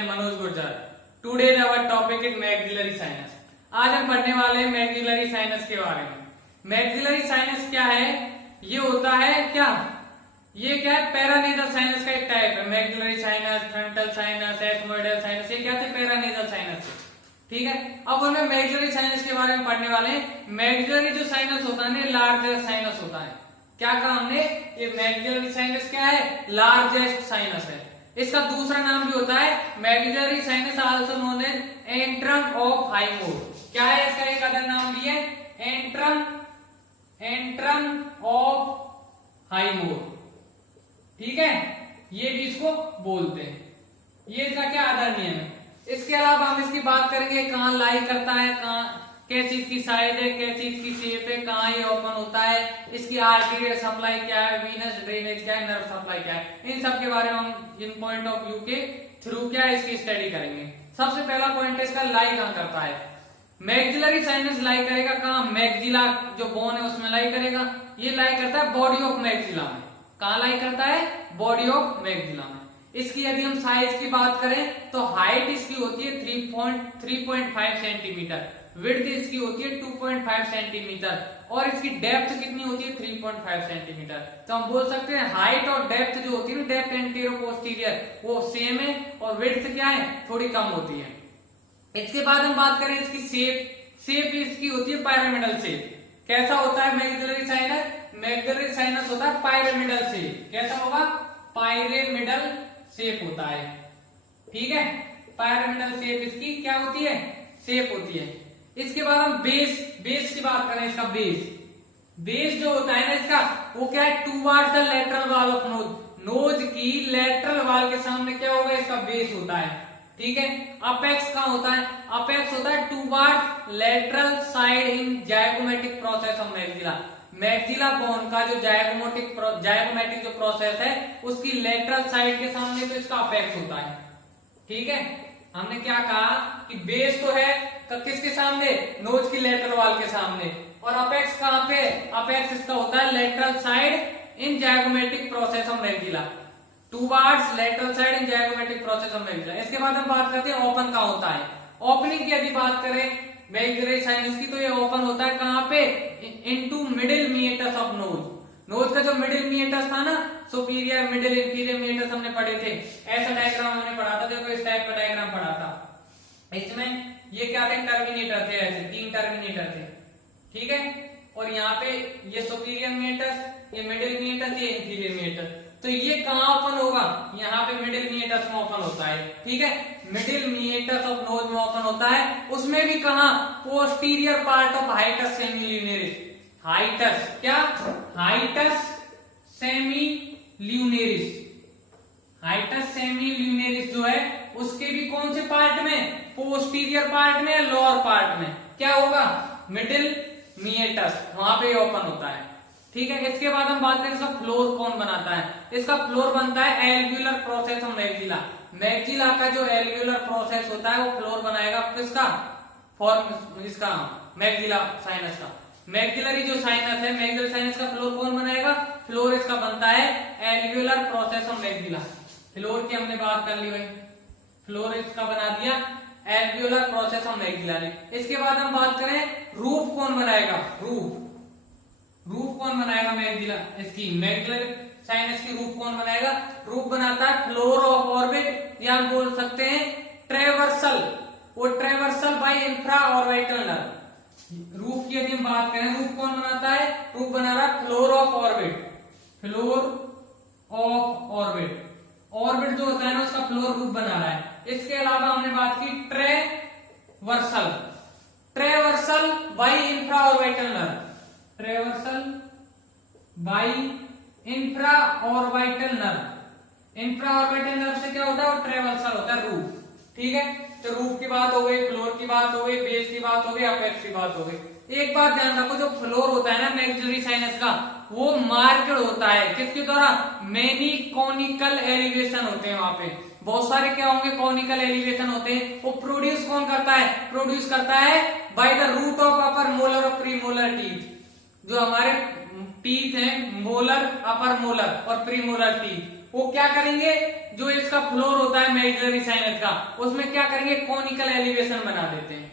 am Manoj Gurjar. Today our topic is maxillary sinus. आज हम पढ़ने वाले हैं मैक्सिलरी साइनस के बारे में। मैक्सिलरी साइनस क्या है? ये होता है क्या? ये क्या है? पैरानेजल साइनस का एक टाइप है। Maxillary sinus, frontal sinus, ethmoidal sinus, ये क्या थे? Paranasal sinus. ठीक है, अब हमें मैक्सिलरी साइनस के बारे में पढ़ने वाले हैं। मैक्सिलरी जो साइनस होता है ना, लार्जेस्ट साइनस होता है। क्या कहा हमने? ये मैक्सिलरी साइनस क्या है? लार्जेस्ट साइनस है। इसका दूसरा नाम भी होता है maxillary sinus, also known as antrum of Highmore. क्या है इसका एक अदर नाम भी है? Antrum of Highmore. ठीक है, ये भी इसको बोलते हैं। ये इसका क्या अदर नियम है। इसके अलावा हम इसकी बात करेंगे कहाँ लाई करता है, कहाँ कैसी इसकी साइज है, कैसी इसकी शेप है, कहाँ ये ओपन होता है, इसकी आर्टेरियल सप्लाई क्या है, वीनस ड्रेनेज क्या है, नर्व सप्लाई क्या है, इन सब के बारे में हम इन पॉइंट ऑफ व्यू के थ्रू क्या है इसकी स्टडी करेंगे। सबसे पहला पॉइंट है इसका लाई कहाँ करता है। मैक्सिलरी साइनस लाई करेगा कहाँ? मैक्सिला जो बोन है उसमें लाई करेगा। ये लाई करता है बॉडी ऑफ मैक्सिला में। कहाँ लाई करता है? बॉडी ऑफ मैक्सिला में। इसकी यदि हम साइज की बात करें तो हाइट इसकी होती है 3.5 सेंटीमीटर, विड्थ इसकी होती है 2.5 सेंटीमीटर और इसकी डेप्थ कितनी होती है? 3.5 सेंटीमीटर। तो हम बोल सकते हैं हाइट और डेप्थ जो होती है ना, डेप्थ एंटीरियर पोस्टीरियर, वो सेम है और विड्थ क्या है? थोड़ी कम होती है। इसके बाद हम बात करें इसकी शेप इसकी होती है पिरामिडल शेप। कैसा होता है मैक्सिलरी साइनस? मैक्सिलरी साइनस होता है पिरामिडल शेप। कैसा होगा? पिरामिडल शेप होता है। ठीक है, पिरामिडल शेप इसकी क्या होती है? शेप होती है। इसके बाद हम बेस की बात करें। इसका बेस जो होता है ना इसका, वो क्या है? Towards the lateral wall of nose. Nose की लेटरल वॉल के सामने क्या होगा? इसका बेस होता है। ठीक है, अपेक्स कहाँ होता है? अपेक्स होता है towards lateral side in zygomatic process of maxilla. Maxilla bone का जो जायगोमेटिक जो प्रोसेस है उसकी लेटरल साइड के सामने तो इसका अपेक्स होता है। ठीक है, हमने क्या कहा कि बेस तो है तो किसके सामने? नोज की लेटरल वॉल के सामने। और अपेक्स कहाँ पे? अपेक्स इसका होता है lateral side in zygomatic process of maxilla. Towards lateral side in zygomatic process of maxilla. इसके बाद हम बात करते हैं ओपन कहाँ होता है। ओपनिंग की यदि बात करें मैक्सिलरी साइनस की, तो ये ओपन होता है कहाँ पे? Into middle meatus of nose. Nose का जो मिडिल मीएटस था ना, सुपीरियर मिडिल इंफीरियर मीएटस हमने पढ़े थे। ऐसा डायग्राम हमने पढ़ा था, देखो इस टाइप का डायग्राम पढ़ा था। इसमें ये क्या थे? टर्मिनेटर थे, ऐसे 3 टर्मिनेटर थे। ठीक है, और यहाँ पे ये सुपीरियर मीएटस, ये मिडिल मीएटस, ये इंफीरियर मीएटस। तो ये कहाँ ओपन होगा? यहाँ पे मिडिल मीएटस में ओपन होता है। ठीक है, मिडिल मीएटस ऑफ नोज में ओपन होता है। उसमें भी कहाँ? Posterior part of hiatus semilunaris. Hiatus क्या? Hiatus semilunaris. हाइटस सेमील्यूनेरिस जो है उसके भी कौन से पार्ट में? पोस्टीरियर पार्ट में या लोअर पार्ट में क्या होगा? मिडिल मीएटस, वहां पे ओपन होता है। ठीक है, इसके बाद हम बात करें इसका फ्लोर कौन बनाता है। इसका फ्लोर बनता है alveolar process of maxilla. Maxilla का जो एल्व्यूलर प्रोसेस होता है वो फ्लोर बनाएगा किसका? फॉर्म इसका मैक्सिला साइनस का। मैक्सिलरी जो साइनस है, मैक्सिलरी साइनस का फ्लोर कौन बनाएगा? फ्लोर इसका बनता है alveolar process of maxilla. Floor की हमने बात कर ली भाई, फ्लोर इसका बना दिया एल्व्यूलर प्रोसेस ऑफ मैक्सिला। इसके बाद हम बात करें रूफ कौन बनाएगा? रूफ कौन बनाएगा? मैक्सिला इसकी मैक्सिलरी साइनस की रूफ कौन बनाएगा? रूफ बनाता है फ्लोर ऑफ ऑर्बिट, या हम बोल सकते हैं ट्रेवर्सल। वो traversal by infra orbital nerve. Roof की यदि हम बात करें, रूफ कौन बनाता है? रूफ बना रहा है floor of orbit. Floor of orbit, orbit जो होता है ना उसका फ्लोर रूफ बना रहा है। इसके अलावा हमने बात की traversal by infra orbital nerve. Traversal by infra orbital nerve. Infra orbital nerve से क्या होता है? वो ट्रेवर्सल होता है रूफ। ठीक है, तो रूफ की बात हो गई, फ्लोर की बात हो गई, बेस की बात हो गई, अपेक्स की बात हो गई। एक बात ध्यान रखो, जो फ्लोर होता है ना मैक्सिलरी साइनस का, वो मार्क्ड होता है किसके द्वारा? मेनी कॉनिकल एलिवेशन होते हैं। वहां पे बहुत सारे क्या होंगे? कॉनिकल एलिवेशन होते हैं। वो प्रोड्यूस कौन करता है? प्रोड्यूस करता है by the root of upper molar और प्रीमोलर टीथ। जो हमारे टीथ हैं, मोलर, अपर मोलर और प्रीमोलर टीथ, वो क्या करेंगे, जो इसका फ्लोर होता है मैक्सिलरी साइनस का, उसमें क्या करेंगे, कोनिकल एलिवेशन बना देते हैं।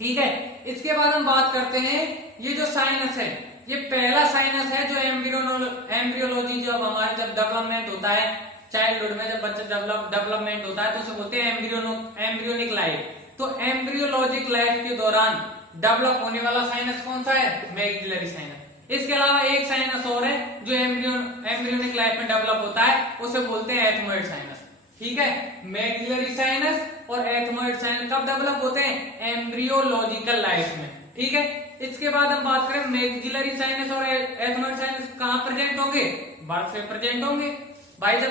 ठीक है, इसके बाद हम बात करते हैं, ये जो साइनस है, ये पहला साइनस है जो एम्ब्रियोलॉजी, जो हमारे जब डेवलपमेंट होता है चाइल्डहुड में, जब बच्चा डेवलपमेंट होता है तो उसे बोलते हैं एम्ब्रियोनिक लाइफ। तो एम्ब्रियोलॉजिक लाइफ के दौरान डेवलप होने वाला साइनस कौन सा है, मैक्सिलरी साइनस। इसके अलावा एक साइनस और है जो एम्ब्रियोनिक लाइफ में डेवलप होता है, उसे बोलते हैं एथमोइड साइनस। ठीक है, मैक्सिलरी साइनस और एथमोइड साइनस कब डेवलप होते हैं, एम्ब्रियोलॉजिकल लाइफ में। ठीक है, इसके बाद हम बात करें मैक्सिलरी साइनस और एथमोइड साइनस कहाँ प्रेजेंट होंगे, बर्थ से प्रेजेंट होंगे। भाई जब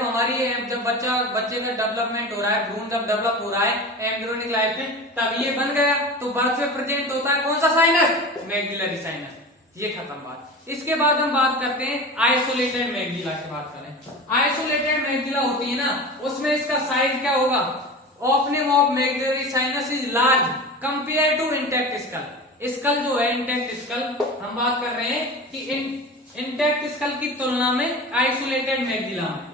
जब बच्चे का डेवलपमेंट हो रहा है, भ्रूण जब डेवलप हो रहा है एम्ब्रियोनिक लाइफ में, तब ये बन गया, तो बर्थ में प्रेजेंट होता है कौन सा साइनस, मैक्सिलरी साइनस। ये खत्म बात। इसके बाद हम बात करते हैं आइसोलेटेड मैक्सिला की बात करें। आइसोलेटेड मैक्सिला होती है ना, उसमें इसका साइज क्या होगा, opening of maxillary sinus is large compare to intact skull. Skull जो है इंटैक्ट स्कल, हम बात कर रहे हैं कि इंटैक्ट स्कल की तुलना में आइसोलेटेड मैक्सिला में,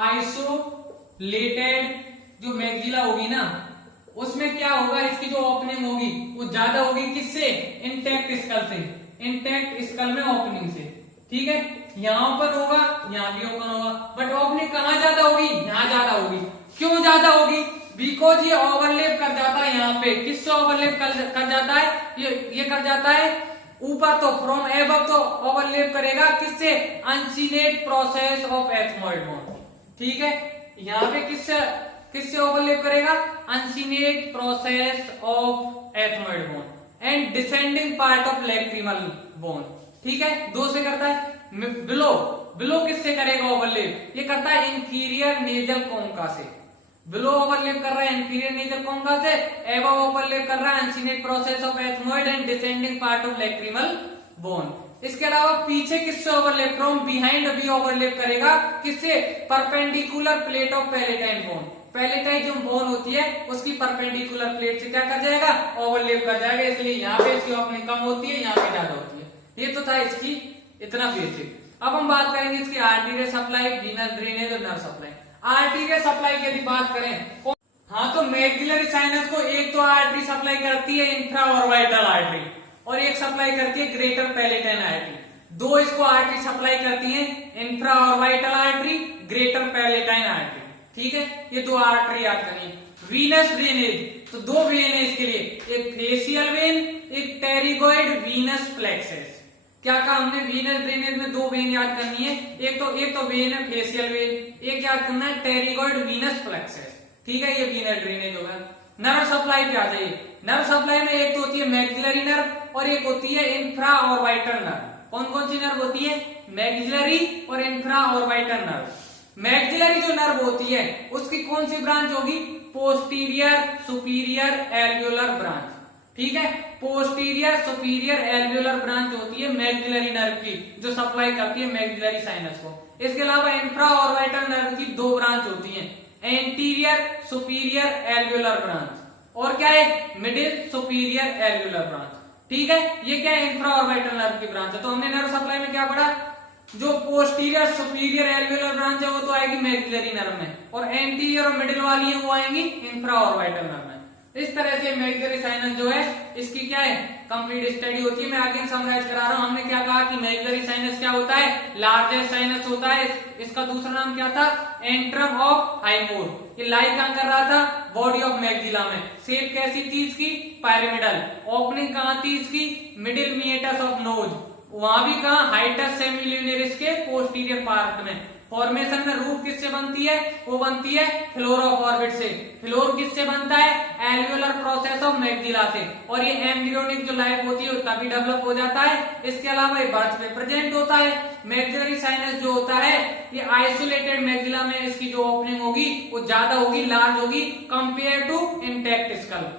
आइसोलेटेड जो मैक्सिला होगी ना, उसमें क्या होगा, इसकी जो ओपनिंग होगी वो ज्यादा होगी किससे, इंटैक्ट स्कल से, इंटैक्ट स्कल में ओपनिंग से। ठीक है, यहाँ ओपन होगा, यहाँ भी ओपन होगा, बट ओपनिंग कहाँ ज्यादा होगी, यहाँ ज्यादा होगी। क्यों ज्यादा होगी, बिकॉज ये ओवरलेप कर जाता है, यहाँ पे किससे ओवरलेप कर जाता है, ये कर जाता है ऊपर, तो फ्रॉम एबव तो ओवरलेप करेगा किससे, uncinate process of ethmoid bone. ठीक है, यहाँ पे किससे ओवरलेप करेगा, uncinate process of ethmoid bone and descending part of lacrimal bone. ठीक है, दो से करता है। बिलो किससे करेगा ओवरलेप, ये करता है इंफीरियर नेजल कोंका से। बिलो ओवरलेप कर रहा है इंफीरियर नेजल कोंका से, एबव ओवरलेप कर रहा है uncinate process of ethmoid and descending part of lacrimal bone. इसके अलावा पीछे किससे ओवरलेप, फ्रॉम बिहाइंड भी ओवरलेप करेगा किससे, perpendicular plate of palatine bone. Palatine जो बोन होती है उसकी परपेंडिकुलर प्लेट से क्या कर जाएगा, ओवरलेप कर जाएगा, इसलिए यहाँ पे इसकी ओपनिंग कम होती है, यहाँ पे ज्यादा होती है। ये तो था इसकी इतना बेसिक। अब हम बात करेंगे इसकी आर्टीरियल सप्लाई, वीनस ड्रेनेज और नर्व सप्लाई। आर्टीरियल सप्लाई की यदि बात करें, हाँ तो मैक्सिलरी साइनस को एक तो आर्टरी सप्लाई करती है इंफ्रा ऑर्बिटल आर्टरी, और एक सप्लाई करती है ग्रेटर पैलेटाइन आर्टरी। दो इसको आर्टरी सप्लाई करती है, infra orbital artery, greater palatine artery. ठीक है, ये दो आर्टरी याद करिए। वीनस ड्रेनेज, तो दो वेन है इसके लिए, एक फेशियल वेन, एक टेरिगोइड वीनस प्लेक्सस। क्या कहा हमने, वीनस ड्रेनेज में दो वेन याद करनी है, एक तो वेन है फेशियल वेन, एक याद करना है टेरिगोइड वीनस प्लेक्सस। ठीक है, ये वीनस ड्रेनेज होगा। नर्व सप्लाई पे आ जाइए। नर्व सप्लाई में एक तो होती है मैक्सिलरी नर्व और एक होती है इंफ्रा ऑर्बिटल नर्व। कौन कौन सी नर्व होती है, मैक्सिलरी और इंफ्रा ऑर्बिटल नर्व। मैक्सिलरी जो नर्व होती है उसकी कौन सी ब्रांच होगी, पोस्टीरियर सुपीरियर एल्वियोलर ब्रांच। ठीक है, पोस्टीरियर सुपीरियर एल्वियोलर ब्रांच होती है मैक्सिलरी नर्व की, जो सप्लाई करती है मैक्सिलरी साइनस को। इसके अलावा इंफ्रा ऑर्बिटल नर्व की दो ब्रांच होती है, एंटीरियर सुपीरियर एल्वियोलर ब्रांच और क्या है, मिडिल सुपीरियर एल्वियोलर ब्रांच। ठीक है, ये क्या है, इंफ्रा ऑर्बिटल नर्व की ब्रांच है। तो हमने नर्व सप्लाई में क्या पढ़ा, जो पोस्टीरियर सुपीरियर एल्वियोलर ब्रांच है वो तो आएगी मैक्सिलरी नर्व में, और एंटीरियर और मिडिल वाली है वो आएंगी इंफ्रा ऑर्बिटल नर्व में। इस तरह से मैक्सिलरी साइनस जो है इसकी क्या है, कंप्लीट स्टडी होती है। मैं आगे समराइज करा रहा हूं। हमने क्या कहा कि मैक्सिलरी साइनस क्या होता है, लार्जेस्ट साइनस होता है। इसका दूसरा नाम क्या था, एंट्रम ऑफ हाइमोर। ये लाई कहां कर रहा था, बॉडी ऑफ मैक्सिला में। शेप कैसी थी इसकी, पिरामिडल। ओपनिंग कहां थी इसकी, मिडिल मिएटस ऑफ नोज। वहां भी कहा, हाइटस सेमिल्यूनरिस के पोस्टीरियर पार्ट में। फॉर्मेशन में रूट किससे बनती है, वो बनती है फ्लोर ऑफ ऑर्बिट से। फ्लोर किससे बनता है, एल्वियोलर प्रोसेस ऑफ मैक्सिला से। और ये एम्ब्रियोनिक जो लाइफ होती है तभी डेवलप हो जाता है। इसके अलावा ये बर्थ में प्रेजेंट होता है। मैक्सिलरी साइनस जो होता है ये आइसोलेटेड मैक्सिला में इसकी जो ओपनिंग होगी वो ज्यादा होगी, लार्ज होगी कंपेयर टू इंटैक्ट स्कल।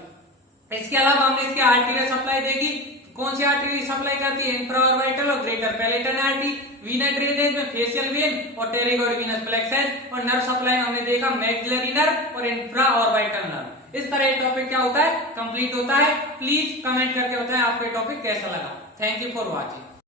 इसके अलावा हमने इसकी आर्टीरियल सप्लाई देखी। कौन सी आर्टरी सप्लाई करती है, इंफ्रा ऑर्बिटल और greater palatine artery. Venus drainage में फेशियल वेन और टेरिगोइड वीनस प्लेक्सस। और नर्व सप्लाई में हमने देखा मैक्सिलरी नर्व और इंफ्रा ऑर्बिटल नर्व। इस तरह ये टॉपिक क्या होता है, कंप्लीट होता है। प्लीज कमेंट करके बताएं आपको ये टॉपिक कैसा लगा। Thank you for watching.